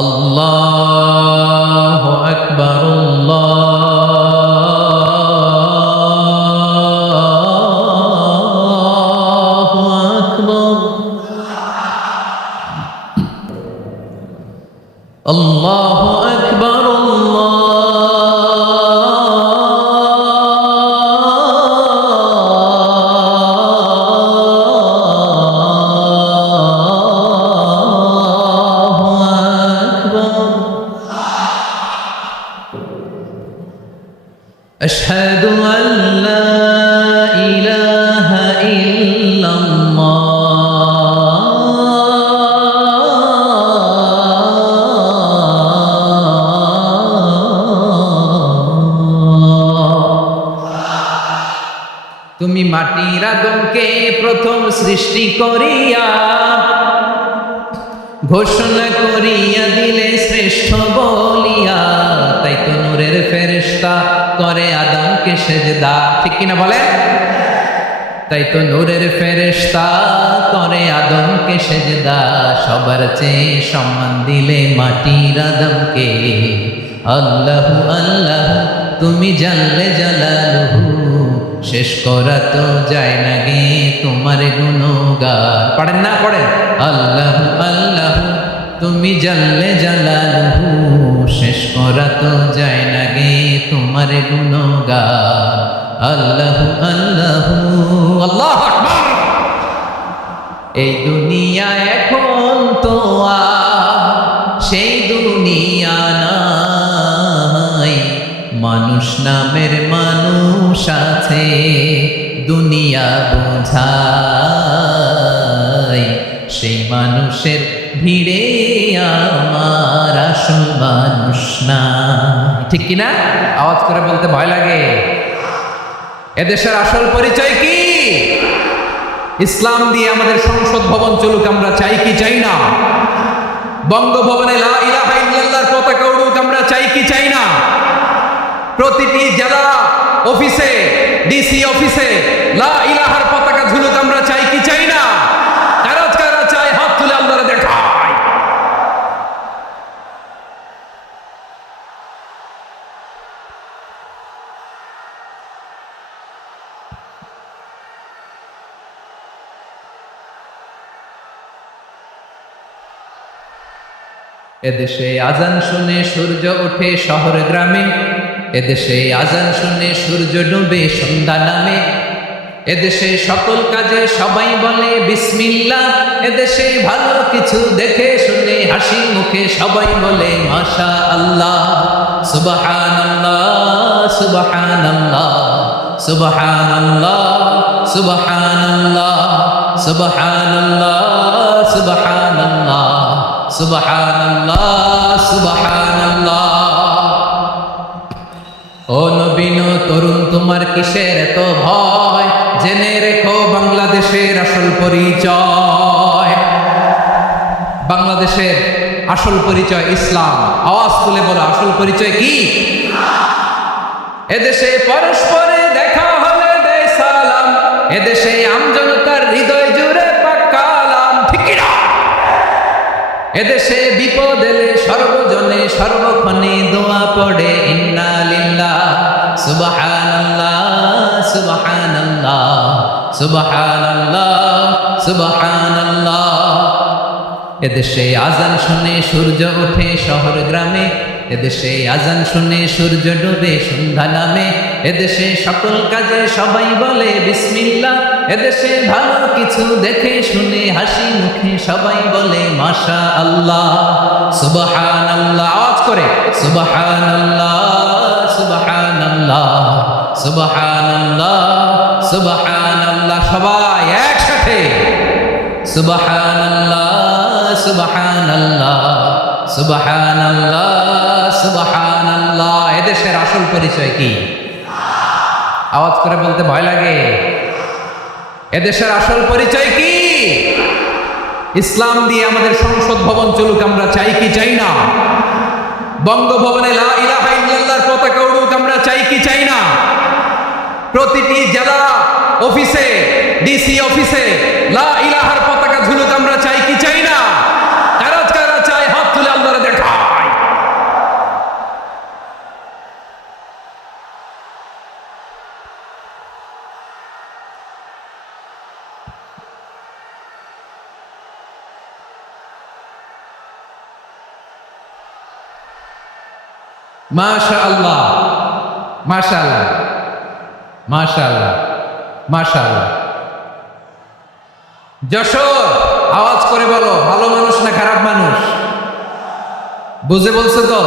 আল্লাহু আকবার, আল্লাহু আকবার, আল্লাহু আকবার, أشهد أن لا إله إلا তুমি মাটির আদমকে প্রথম সৃষ্টি করিয়া ঘোষণা করিয়া দিলে শ্রেষ্ঠ বলিয়া, তাই তো নূরের ফেরেশতা করে আদমকে সেজদা। ঠিক কিনা বলে? তাই তো নূরের ফেরেশতা করে আদমকে সেজদা। সবার চেয়ে সম্মান দিলে মাটির আদমকে। আল্লাহু আল্লাহ তুমি জানলে জালালুহু, শেষ করা তো যায় না গে তোমার গুণগান। পড়েন না? পড়েন। আল্লাহু আল্লাহ তুমি জানলে জালালুহু, শেষ করা তো যায় না গে তোমার গুণগান। আল্লাহু আল্লাহু আল্লাহু আকবার। এই দুনিয়া এখন তো আর সেই দুনিয়া নাই, মানুষ নামের মানুষ আছে দুনিয়া বোঝায়, সেই মানুষের ভিড়ে আমার আসল মানুষ না। ঠিক কিনা? আওয়াজ করে বলতে ভয় লাগে। এদেশের আসল পরিচয় কি? ইসলাম দিয়ে আমাদের সংসদ ভবন চলুক, আমরা চাই কি চাই না? বঙ্গভবনে লা ইলাহা ইল্লাল্লাহর পতাকা উড়ুক, আমরা চাই কি চাই না? প্রতিটি জেলা অফিসে, ডিসি অফিসে লা ইলাহার পতাকা ঝুলুক, আমরা চাই কি চাই না? কারা কারা চাই হাত তুলে আল্লাহরে দেখায়। এদেশে আজান শুনে সূর্য ওঠে শহর গ্রামে, এদেশে আজান শুনে সূর্য ডুবে সন্ধ্যা নামে, এদেশে সকল কাজে সবাই বলে বিসমিল্লাহ, এদেশে ভালো কিছু দেখে শুনে হাসি মুখে সবাই বলে মাশা আল্লাহ। সুবহানাল্লাহ সুবহানাল্লাহ সুবহানাল্লাহ সুবহানাল্লাহ সুবহানাল্লাহ সুবহানাল্লাহ সুবহানাল্লাহ সুবহানাল্লাহ। ও নবীন তরুণ তোমার কিসের এত ভয়, জেনে রেখো বাংলাদেশের আসল পরিচয়। বাংলাদেশের আসল পরিচয় ইসলাম। আওয়াজ তুলে বলো, আসল পরিচয় কি? এদেশে পরস্পরে দেখা হলে দেয় সালাম, এদেশে আমজনতার হৃদয় জুড়ে পাক্কালাম। ঠিক না? এদেশে বিপদ এলে সর্বজনে সর্বক্ষণে দোয়া পড়ে ইন্না লিল্লাহ সুবহানাল্লাহ সুবহানাল্লাহ সুবহানাল্লাহ সুবহানাল্লাহ। এদেশে আজান শুনে সূর্য ওঠে শহর গ্রামে, এদেশে আজান শুনে সূর্য ডুবে সন্ধ্যা নামে, এদেশে সকল কাজে সবাই বলে বিসমিল্লাহ, এদেশে ভালো কিছু দেখে শুনে হাসি মুখে সবাই বলে মাশা আল্লাহ। সুবহানাল্লাহ, আওয়াজ করে সুবহানাল্লাহ সুবহানাল্লাহ সুবহানাল্লাহ সুবহানাল্লাহ। সবাই একসাথে সুবহানাল্লাহ সুবহানাল্লাহ সুবহানাল্লাহ সুবহানাল্লাহ। এদেশের আসল পরিচয় কি? আওয়াজ করে বলতে ভয় লাগে। এদেশের আসল পরিচয় কি? ইসলাম দিয়ে আমাদের সংসদ ভবন চলুক, আমরা চাই কি চাই না? বঙ্গভবনে লা ইলাহা ইল্লাল্লাহর পতাকা উড়ুক, আমরা চাই কি চাই না? প্রতিটি জেলা অফিসে, ডিসি অফিসে লা ইলাহার পতাকা ঝুলুক, আমরা চাই কি চাই না? কারা কারা চাই হাত তুলে আল্লাহরে দেখা। মাশাআল্লাহ, মাশাআল্লাহ, মাশাআল্লাহ, মাশাআল্লাহ। যশোর, আওয়াজ করে বলো, ভালো মানুষ না খারাপ মানুষ? বুঝে বলছে তো?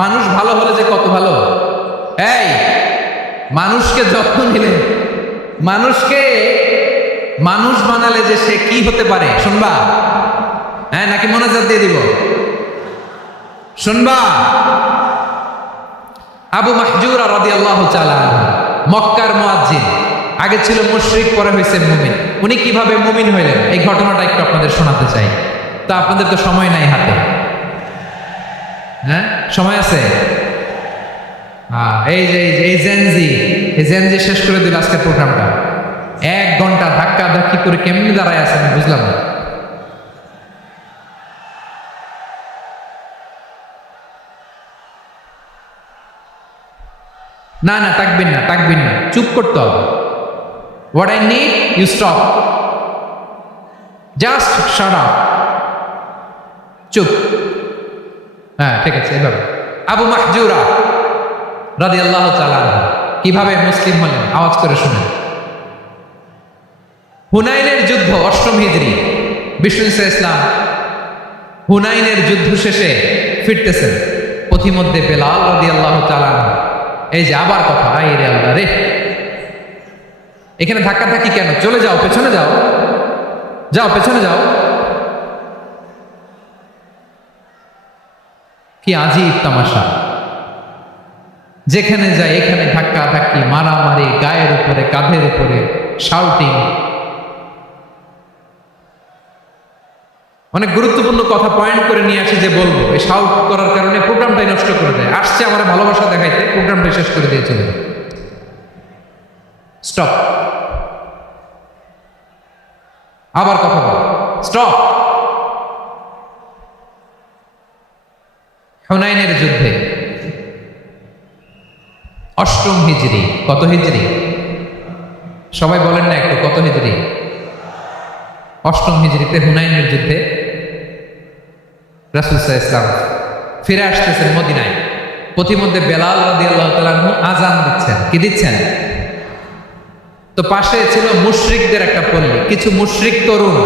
মানুষ ভালো হলে যে কত ভালো। এই মানুষকে যত্ন নিলে, মানুষকে মানুষ বানালে যে সে কি হতে পারে শুনবা? হ্যাঁ, নাকি মোনাজাত দিয়ে দিব? শুনবা? আবু মাহজুরা রাদিয়াল্লাহু তাআলা আনহু, মক্কার মুয়াজ্জিন, আগে ছিল মুশরিক, পরে হয়েছে মুমিন। উনি কিভাবে মুমিন হইলেন এই ঘটনাটা একটু আপনাদের শোনাতে চাই। তো আপনাদের তো সময় নাই হাতে। হ্যাঁ, সময় আছে? এই জেনজি শেষ করে দিল আজকের প্রোগ্রামটা। 1 ঘন্টা ধাক্কা ধাক্কি করে কেমনি দাঁড়ায় আছে আমি বুঝলাম না। না না, তাকবির না, তাকবির না, চুপ করতে হবে। What I need, you stop, just shut up, চুপ। হ্যাঁ, ঠিক আছে, এভাবে। আবু মাহজুরা রাদিয়াল্লাহু তাআলা আনহু কিভাবে মুসলিম হলেন আওয়াজ করে শুনেন। হুনাইনের যুদ্ধ 8ম হিজরি, বিষ্ণু ইসলাম হুনাইনের যুদ্ধ শেষে ফিরতেছেন। পথিমধ্যে বেলাল রাদিয়াল্লাহু তাআলা আনহু, এই যে আবার কথা, আই রে আল্লাহ রে, এখানে ধাক্কা ধাক্কি কেন? চলে যাও, পেছনে যাও, যাও পেছনে যাও। কি আজীব তামাশা! যেখানে যায় এখানে ধাক্কা ধাক্কি, মারামারি, গায়ের উপরে, কাঁধের উপরে, শাউটিং। অনেক গুরুত্বপূর্ণ কথা পয়েন্ট করে নিয়ে আসি যে বলবো, এই শাউট করার কারণে প্রোগ্রামটাই নষ্ট করে দেয়। আসছে আমার ভালোবাসা দেখাইতে, প্রোগ্রামটাই শেষ করে দিয়ে চলে যায়। স্টপ, আবার কথা বল, স্টপ। হুনাইনের যুদ্ধে 8ম হিজরি, কত হিজরি? সবাই বলেন না একটু, কত হিজরি? 8ম হিজরিতে হুনাইনের যুদ্ধে রাসূল সাল্লাল্লাহু আলাইহি ওয়াসাল্লাম ফিরে আসতেছেন মদিনায়। পথিমধ্যে বেলাল রাদিয়াল্লাহু তাআলা আনহু আযান দিচ্ছেন। কি দিচ্ছেন? তো পাশে ছিল মুশরিকদের একটা পল্লী, কিছু মুশরিক তরুণ,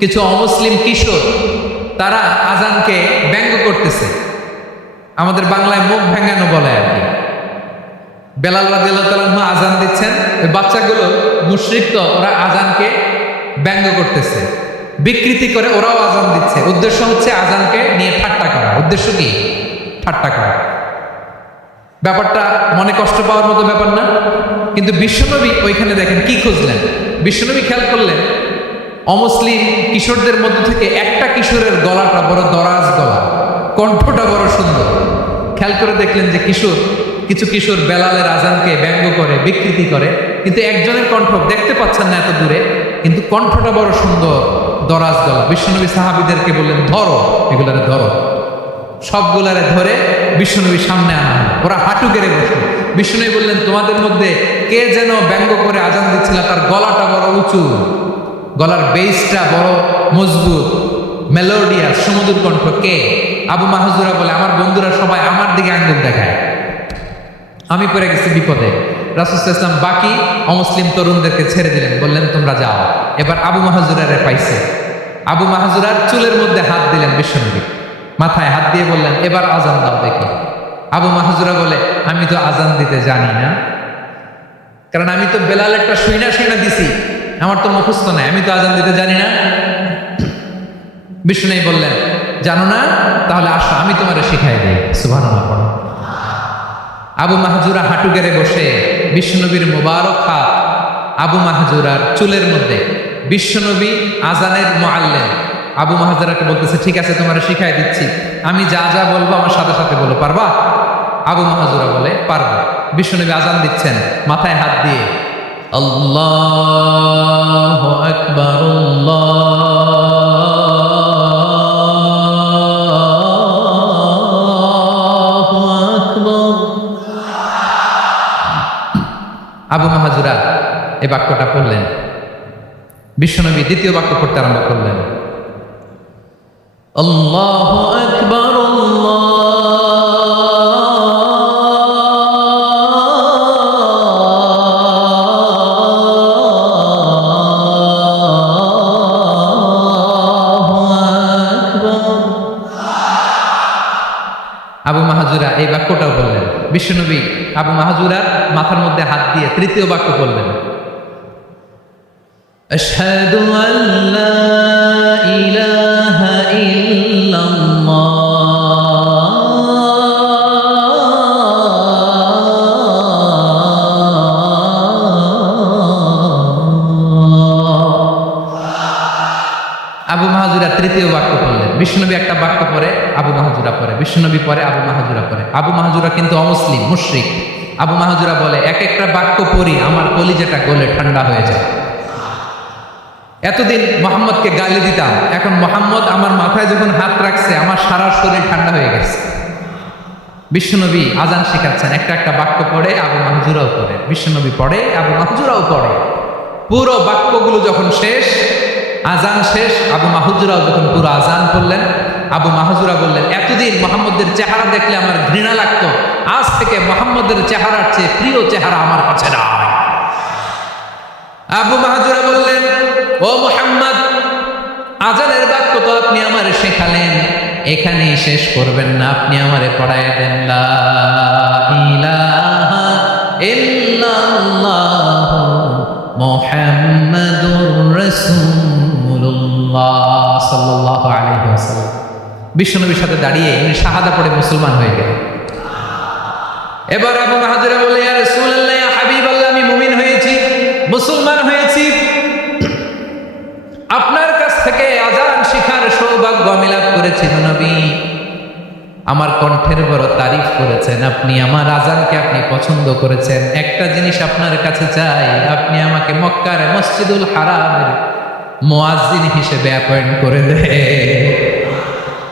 কিছু অমুসলিম কিশোর, তারা আযানকে ব্যঙ্গ করতেছে। আমাদের বাংলায় মুখ ভেঙ্গানো বলে আর কি। বেলাল রাদিয়াল্লাহু তাআলা আনহু আযান দিচ্ছেন, ওই বাচ্চাগুলো মুশরিক, তো ওরা আযানকে ব্যঙ্গ করতেছে, বিকৃতি করে ওরাও আযান দিচ্ছে। উদ্দেশ্য হচ্ছে আযানকে নিয়ে ঠাট্টা করা। উদ্দেশ্য কি? ঠাট্টা করা। ব্যাপারটা মনে কষ্ট পাওয়ার মতো ব্যাপার না? কিন্তু বিশ্বনবী ওইখানে দেখেন কি খুঁজলেন। বিশ্বনবী খেয়াল করলেন অমুসলিম কিশোরদের মধ্য থেকে একটা কিশোরের গলাটা বড় দরাজ গলা, কণ্ঠটা বড় সুন্দর। খেয়াল করে দেখলেন যে কিছু কিশোর বেলালের আযানকে ব্যঙ্গ করে, বিকৃতি করে, কিন্তু একজনের কণ্ঠ দেখতে পাচ্ছেন না এত দূরে, কিন্তু কণ্ঠটা বড় সুন্দর, দরাজ গলা। বিশ্বনবী সাহাবীদেরকে বললেন, ধরো এগুলারে, ধরো। সবগুলারে ধরে বিশ্বনবীর সামনে আনা হলো। ওরা হাঁটু গেড়ে বসলো। বিশ্বনবী বললেন, তোমাদের মধ্যে কে যেন ব্যঙ্গ করে আযান দিচ্ছিল, তার গলাটা বড় উঁচু, গলার বেসটা বড় মজবুত, মেলোডিয়াস, সুমধুর কণ্ঠ। কে? আবু মাহজুরা বলে, আমার বন্ধুরা সবাই আমার দিকে আঙ্গুল দেখায়, আমি পড়ে গেছি বিপদে। রাসূল সাল্লাল্লাহু আলাইহি ওয়াসাল্লাম বাকি অমুসলিম তরুণদেরকে ছেড়ে দিলেন, বললেন তোমরা যাও। এবার আবু মাহজুরারে পাইছে। আবু মাহজুরার চুলের মধ্যে হাত দিলেন বিশ্বনবী, মাথায় হাত দিয়ে বললেন, এবার আযান দাও দেখি। আবু মাহজুরা বলে, আমি তো আযান দিতে জানি না, কারণ আমি তো বেলাল একটা শুইনা দিছি, আমার তো মুখস্থ নাই, আমি তো আযান দিতে জানি না। বিশ্বনবী বললেন, জানো না? তাহলে আসো, আমি তোমারে শিখাই দিই। সুবহানাল্লাহ পড়ো। আবু মাহজুরা হাঁটু গেড়ে বসে বিশ্বনবীর মোবারক হাত আবু মাহজুরার চুলের মধ্যে। বিশ্বনবী আযানের মুআল্লিম আবু মাহজুরাকে বলতেছে, ঠিক আছে তোমারে শিখাই দিচ্ছি, আমি যা যা বলবো আমার সাথে সাথে বলো, পারবা? আবু মাহজুরা বলে, পারবো। বিশ্বনবী আযান দিচ্ছেন, মাথায় হাত দিয়ে আল্লাহু আকবার, আবু মাহজুরা এই বাক্যটা পড়লেন। বিশ্বনবী দ্বিতীয় বাক্য পড়তে আরম্ভ করলেন, আল্লাহু আকবার, আল্লাহু আবু মাহাজুরা এই বাক্যটাও বললেন। বিশ্বনবী আবু মাহাজুরার মাথার মধ্যে হাত দিয়ে তৃতীয় বাক্য বললেন, আশহাদু আল্লা ইলাহা ইল্লাল্লাহ আবু মাহাজুরা তৃতীয় বাক্য পড়লেন। বিশ্বনবী একটা বাক্য পরে আবু মাহাজুরা পরে, বিশ্বনবী পরে আবু মাহাজুরা পরে। আবু মাহাজুরা কিন্তু অমুসলিম, মুশরিক। আবু মাহাজুরা বলে, এক একটা বাক্য পড়ি আমার কলিজাটা গলে ঠান্ডা হয়ে যায়। এতদিন মোহাম্মদকে গালি দিতাম, এখন মোহাম্মদ আমার মাথায় যখন হাত রাখছে আমার সারা শরীর ঠান্ডা হয়ে গেছে। বিশ্বনবী আজান শেখাচ্ছেন, একটা একটা বাক্য পড়ে আবু মাহাজুরাও পড়ে, বিশ্বনবী পড়ে আবু মাহাজুরাও পড়ে। পুরো বাক্যগুলো যখন শেষ, আজান শেষ, আবু মাহাজুরাও যখন পুরো আজান করলেন, আবু মাহাজুরা বললেন, এতদিন মোহাম্মদের চেহারা দেখলে আমার ঘৃণা লাগতো, আজ থেকে মোহাম্মদের চেহারার চেয়ে প্রিয় চেহারা আমার কাছে নাই। আবু মাহাজুরা বললেন, ও মুহাম্মদ, আজানের বাক্য তো আপনি আমার শেখালেন, এখানেই শেষ করবেন না, আপনি আমারে পড়ায় দেন লা ইলাহা ইল্লাল্লাহ মুহাম্মাদুর রাসূলুল্লাহ সাল্লাল্লাহু আলাইহি ওয়াসাল্লাম। বিশ্বনবীর সাথে দাঁড়িয়ে উনি শাহাদা পড়ে মুসলমান হয়ে গেলেন। এবার আবু মাহাজুরা বলে, ইয়া রাসূলুল্লাহ, ইয়া হাবিবাল্লাহ, আমি মুমিন হয়েছি, মুসলমান হয়েছি, আপনার কাছ থেকে আজান শিখার সৌভাগ্য আমি লাভ করেছি নবী। আমার কণ্ঠের বড় তারিফ করেছেন, আপনি আমার আজানকে আপনি পছন্দ করেছেন। একটা জিনিস আপনার কাছে চাই, আপনি আমাকে মক্কার মসজিদুল হারামের মুয়াজ্জিন হিসেবে অ্যাপয়েন্ট করে দেন।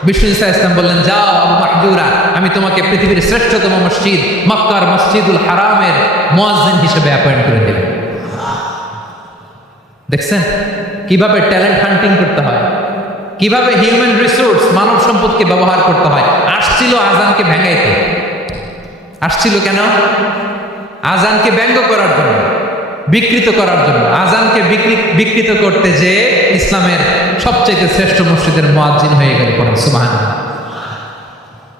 বিষ্ণু ইসলাম বললেন, যাও আবু মাহজুরা, আমি তোমাকে পৃথিবীর শ্রেষ্ঠতম মসজিদ মক্কার মসজিদুল হারামের মুয়াজ্জিন হিসেবে অ্যাপয়েন্ট করে দিলেন। দেখছেন কিভাবে ট্যালেন্ট হান্টিং করতে হয়, কিভাবে হিউম্যান রিসোর্স মানব সম্পদকে ব্যবহার করতে হয়। আসছিল আজানকে ভেঙাইতে, আসছিল কেন? আজানকে ব্যঙ্গ করার জন্য, বিকৃত করার জন্য। আজানকে বিকৃত করতে যে ইসলামের সবচেয়ে শ্রেষ্ঠ মসজিদের মুয়াজ্জিন হয়ে গেল। পড়েন সুবহানাল্লাহ।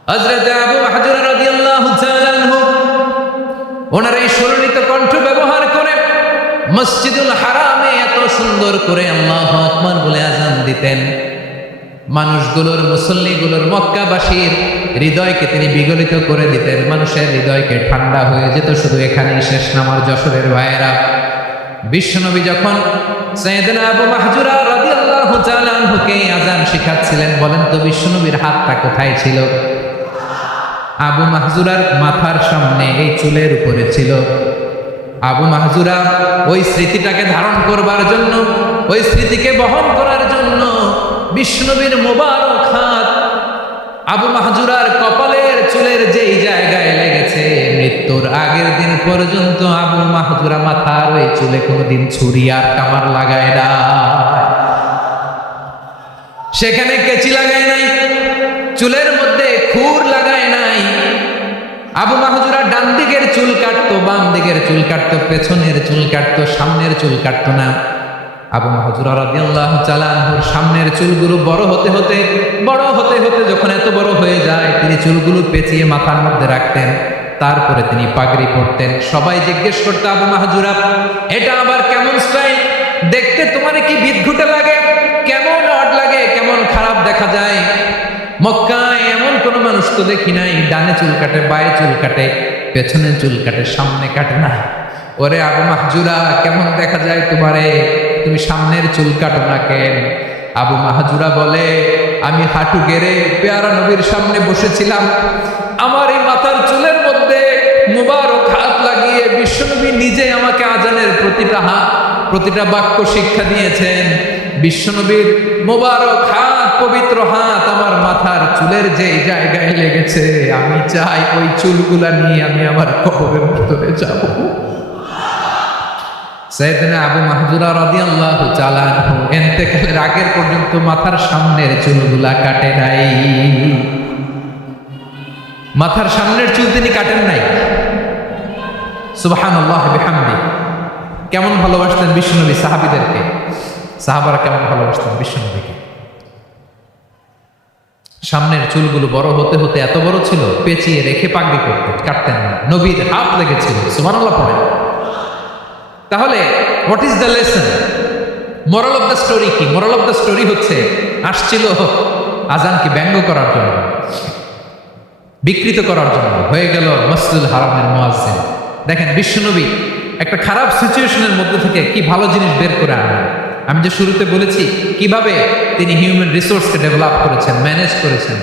হযরত আবু মাহজুরা রাদিয়াল্লাহু তাআলা আনহু ওনার এই সুরলিত কণ্ঠ ব্যবহার করে মসজিদুল হারামে এত সুন্দর করে আল্লাহু আকবার বলে আজান দিতেন। মানুষগুলোর, মুসল্লিগুলোর, মক্কাবাসীর হৃদয়কে তিনি বিগলিত করে দিতেন, মানুষের হৃদয়কে ঠান্ডা হয়ে যেত। শুধু এখানেই শেষ না আমার যশোরের ভাইয়েরা, বিশ্বনবী যখন সাইয়েদনা আবু মাহজুরা রাদিয়াল্লাহু তাআলা আনহুকে আজান শিখাচ্ছিলেন, বলেন তো বিশ্বনবীর হাতটা কোথায় ছিল? আবু মাহজুরার মাথার সামনে, এই চুলের উপরে ছিল। আবু মাহজুরা ওই স্মৃতিটাকে ধারণ করবার জন্য, ওই স্মৃতিকে বহন করার জন্য বিশ্বনবীর মোবারক হাত আবু মাহজুরার কপালের চুলের যেই জায়গায় লেগেছে, মৃত্যুর আগের দিন পর্যন্ত আবু মাহজুরা মাথার ওই চুলে কোনোদিন ছুরি আর কামার লাগায় না, সেখানে কেচি লাগায় নাই, চুলের মধ্যে খুর লাগায় নাই। আবু মাহজুরা ডান দিকের চুল কাটতো, বাম দিকের চুল কাটতো, পেছনের চুল কাটতো, সামনের চুল কাটতো না। আবু মাহজুরা রাদিয়াল্লাহু তাআলা আনহুর সামনের চুলগুলো বড় হতে হতে যখন এত বড় হয়ে যায়, তিনি চুলগুলো পেঁচিয়ে মাথার মধ্যে রাখতেন, তারপরে তিনি পাগড়ি পরতেন। সবাই জিজ্ঞেস করতো, আবু মাহজুরা, এটা আবার কেমন স্টাইল? দেখতে তোমার কি বিদঘুটে লাগে? কেমন অড লাগে? কেমন খারাপ দেখা যায়? মক্কায় এমন কোন মানুষ তো দেখি নাই, ডানে চুল কাটে, বায়ে চুল কাটে, পেছনে চুল কাটে, সামনে কাটে না। ওরে আবু মাহজুরা, কেমন দেখা যায় তোমারে? তুমি সামনের চুল কাটো না কেন? আবু মাহজুরা বলে, আমি হাঁটু গেড়ে পেয়ারা নবীর সামনে বসেছিলাম, আমার এই মাথার চুলের মধ্যে মুবারক হাত লাগিয়ে বিশ্বনবী নিজে আমাকে আজানের প্রতিটা বাক্য শিক্ষা দিয়েছেন। বিশ্বনবীর মোবারক হাত, পবিত্র হাত আমার মাথার চুলের যে জায়গায় লেগেছে, আমি চাই ওই চুলগুলা নিয়ে আমি আমার কবরের ভিতরে যাব। সাইয়েদনা আবু মাহজুরা রাদিয়াল্লাহু তাআলা আনহু ইন্তেকালের আগের পর্যন্ত মাথার সামনের চুলগুলা কাটে নাই, মাথার সামনের চুল তিনি কাটেন নাই। সুবহানাল্লাহ বিহামদি। কেমন ভালোবাসতেন বিশ্বনবী সাহাবীদেরকে, সাহাবারা কেমন ভালোবাসতেন বিশ্বনবীকে। সামনের চুলগুলো বড় হতে হতে এত বড় ছিল, পেঁচিয়ে রেখে পাগড়ি করতেন, কাটতেন না। নবীর হাত লেগেছিল, সুবহানাল্লাহ পড়ে। তাহলে what is the lesson? Moral of the story কি? মোরাল অফ দ্য স্টোরি হচ্ছে, আসছিল আজানকে ব্যঙ্গ করার জন্য, বিকৃত করার জন্য, হয়ে গেল মসজিদুল হারামের মুয়াজ্জিন। দেখেন বিশ্বনবী একটা খারাপ সিচুয়েশনের মধ্যে থেকে কি ভালো জিনিস বের করে আনেন। আমি যে শুরুতে বলেছি কিভাবে তিনি হিউম্যান রিসোর্সকে ডেভেলপ করেছেন, ম্যানেজ করেছেন।